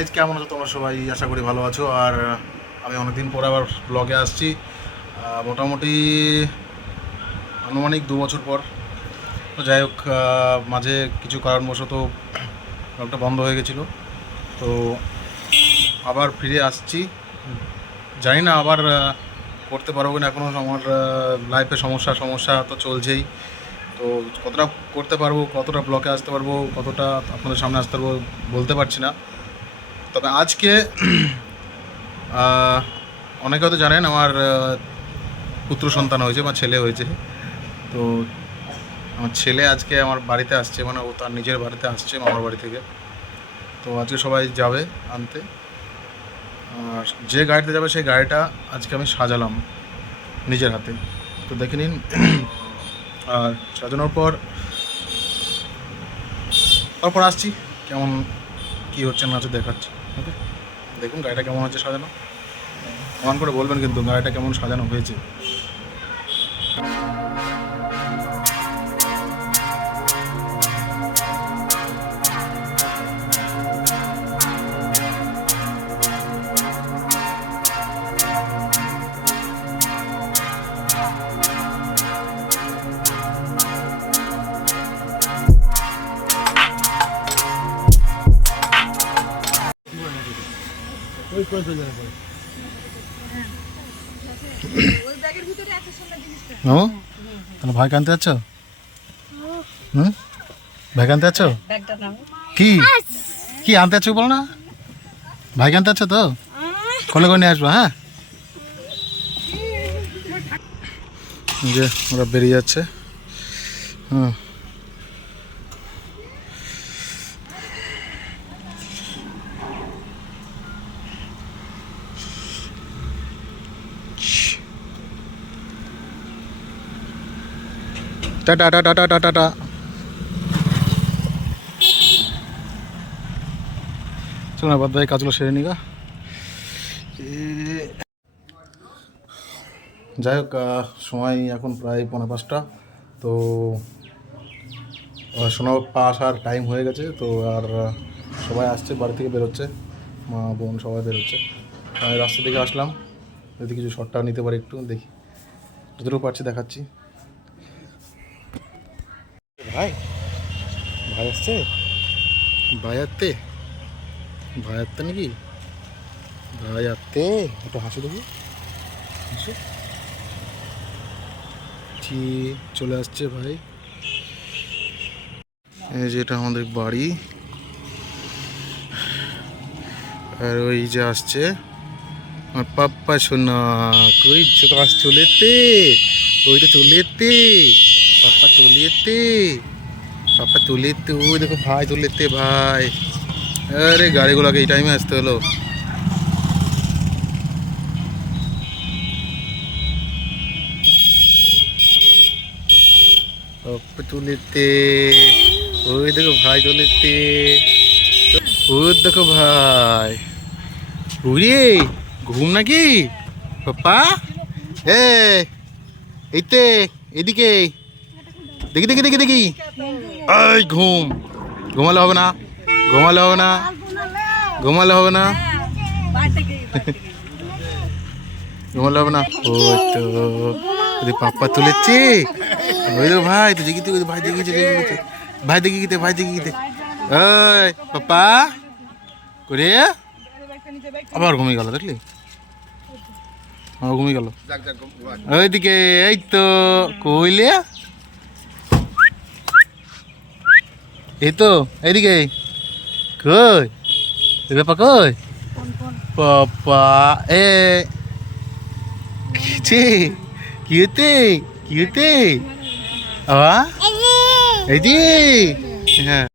আজ কেমন আছো তোমরা সবাই? আশা করি ভালো আছো। আর আমি অনেকদিন পর আবার ব্লগে আসছি। মোটামুটি আনুমানিক দু বছর পর। তো যাই হোক মাঝে কিছু কারণবশত ব্লগটা বন্ধ হয়ে গেছিল। তো আবার ফিরে আসছি। জানি না আবার করতে পারব কিনা এখনও আমার লাইফে সমস্যা সমস্যা তো চলছেই। তো কতটা করতে পারব, কতটা ব্লকে আসতে পারব, কতটা আপনাদের সামনে আসতে পারব বলতে পারছি না। তবে আজকে অনেকে হয়তো জানেন আমার পুত্র সন্তান হয়েছে বা ছেলে হয়েছে। তো আমার ছেলে আজকে আমার বাড়িতে আসছে মানে ও তার নিজের বাড়িতে আসছে মামার বাড়ি থেকে। তো আজকে সবাই যাবে আনতে। আর যে গাড়িতে যাবে সেই গাড়িটা আজকে আমি সাজালাম নিজের হাতে। তো দেখে নিন, আর সাজানোর পর, তারপর আসছি। কেমন, কী হচ্ছে না হচ্ছে দেখাচ্ছি। ওকে। দেখুন গাড়িটা কেমন হচ্ছে সাজানো। অন করে বলবেন কিন্তু গাড়িটা কেমন সাজানো হয়েছে। ওই ব্যাগের ভিতরে আছে ও তাহলে ভাই আনতে যাচ্ছ? হুম? ভাই কি? কি আনতে যাচ্ছ বলো না? ভাই যাচ্ছ তো? কলে করে নিয়ে আসব হ্যাঁ? যে ওরা বেরিয়ে যাচ্ছে। হুম। টাটা টাটা টাটা টাটা চলো বাদ ভাই কাজগুলো সেরে নিগা যাই হোক সময় এখন প্রায় পনেরো পাঁচটা। তো সোনা পা আসার টাইম হয়ে গেছে, তো আর সবাই আসছে, বাড়ি থেকে বেরোচ্ছে। মা, বোন সবাই বেরোচ্ছে। আমি রাস্তা থেকে আসলাম। যদি কিছু শর্টটা নিতে পারি একটু, দেখি। যতটুকু পারছি দেখাচ্ছি। ভাই? ভাই আসছে? ভাই আসতে ভাই আসতে নাকি? ভাই আসতে একটু হাসি দেখি। হাসো। চলে আসছে ভাই। এই যে এটা আমাদের বাড়ি। আর ওই যে আসছে আমার পাপ্পা সোনা। কই চোখ চলে এতে ওই তো চলে এতে পাপ্পা চলে এতে পাপ্পা চলে এতে ওই দেখো ভাই চলে এতে ভাই। আরে, গাড়িগুলোকে এই টাইমে আসতে হলো। এতে ওই দেখো ভাই চলে এতে ওই দেখো ভাই। উড়ে ঘুম নাকি? পাপ্পা এ, এইতে, এদিকে। দেখি দেখি দেখি দেখি। এই ঘুম। ঘুমালে হবে না। ঘুমালে হবে না। ঘুমালে হবে না। ঘুমালে হবে না। ওই তো। ওই পাপ্পা তুলেছে। ওই তো ভাই তো দেখি তুই ভাই দেখি দেখি ভাই দেখি গিতে ভাই দেখি গিতে ওই পাপ্পা। করে। আবার ঘুমিয়ে গেল দেখলি? আমার ঘুমিয়ে গেল। ওইদিকে এই তো কইলে? এই তো এইদিকে কই? এ ব্যাপার কই? পাপা এ কিছে কি হতে কি এই যে। হ্যাঁ।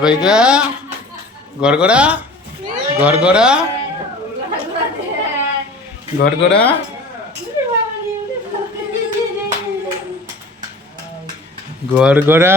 গইগা গড়গড়া গড়গড়া গড়গড়া। গড়গড়া